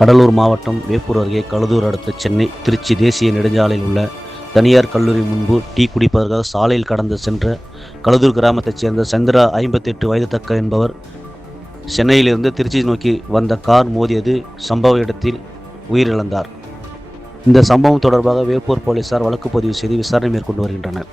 கடலூர் மாவட்டம் வேப்பூர் அருகே கழுதூர் அடுத்த சென்னை திருச்சி தேசிய நெடுஞ்சாலையில் உள்ள தனியார் கல்லூரி முன்பு டீ குடிப்பதற்காக சாலையில் கடந்து சென்ற கழுதூர் கிராமத்தைச் சேர்ந்த சந்திரா 58 வயது தக்க என்பவர் சென்னையிலிருந்து திருச்சி நோக்கி வந்த கார் மோதியது சம்பவ இடத்தில் உயிரிழந்தார். இந்த சம்பவம் தொடர்பாக வேப்பூர் போலீசார் வழக்கு பதிவு செய்து விசாரணை மேற்கொண்டு வருகின்றனர்.